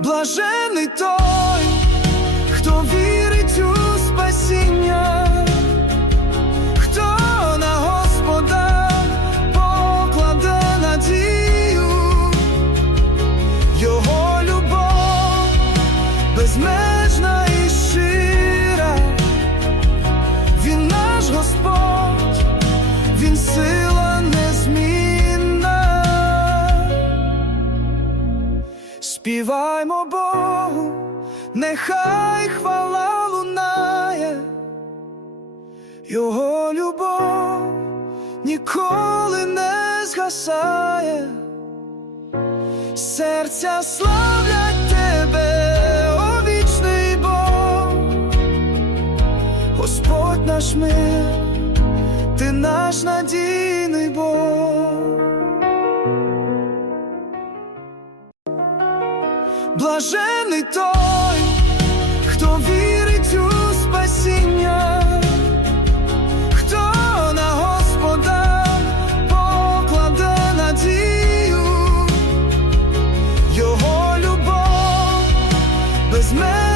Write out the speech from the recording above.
Блажений той, хто вірить у спасіння, хто на Господа покладе надію, його любов безмежна Співаймо Богу, нехай хвала лунає, Його любов ніколи не згасає, серця славлять тебе, о вічний Бог, Господь наш мир, ти наш надійний Бог. Блажений той, хто вірить у спасіння, хто на Господа покладе надію, його любов безмежна